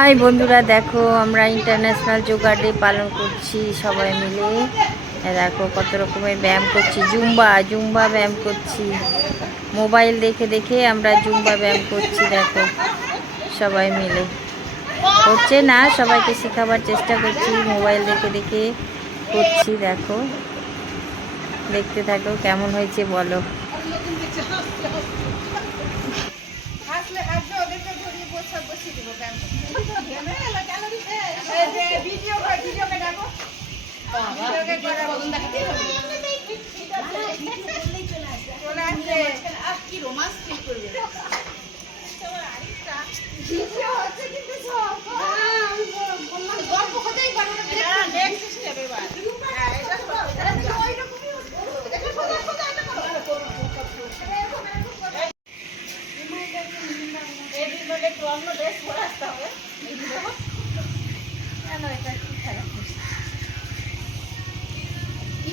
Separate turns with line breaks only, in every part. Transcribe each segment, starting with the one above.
High বন্ধুরা, দেখো আমরা ইন্টারন্যাশনাল যোগা ডে পালন করছি সবাই মিলে। দেখো কত রকমের ব্যায়াম করছি। জুম্বা জুম্বা ব্যায়াম করছি। মোবাইল দেখে দেখে আমরা জুম্বা ব্যায়াম করছি, দেখো সবাই মিলে। হচ্ছে না, সবাইকে শেখাবার চেষ্টা করছি, মোবাইল দেখে দেখে করছি, দেখো। দেখতে থাকো কেমন হয়েছে বলো।
দেখাতেই আর কি রোমান্স ফিল করবে গল্প একটু অন্য ড্রেস পরে আসতে হবে। কেন এটা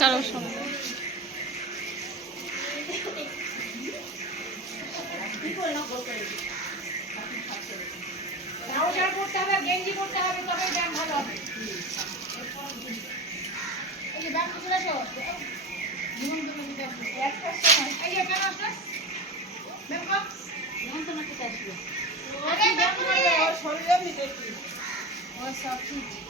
চলো শরীরে মিটে কি ও সব ঠিক।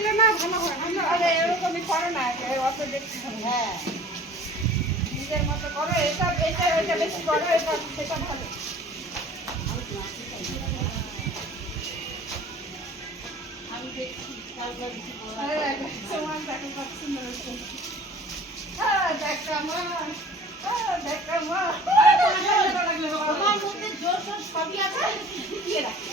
বলতে দাও একবার ব্যাংক করে এরকমই করো না অত দেখছি হ্যাঁ নিজের মতো করো এটা এটা এটা বেশি করো এটা সেটা ভালো আমি দেখছি হ্যাঁ, তোমার দেখো কত সুন্দর হচ্ছে। হ্যাঁ, দেখো আমার। হ্যাঁ, দেখো আমার। আমার মধ্যে জোর সবই আছে, লুকিয়ে রাখি।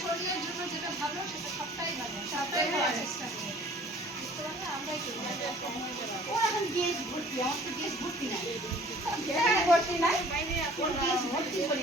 শরীরের জন্য যেটা ভালো সেটা সবটাই ভালো।
সবটাই ভালো।
চেষ্টা করি।
ভর্তি নাই।
ভর্তি নাই?
ভর্তি করি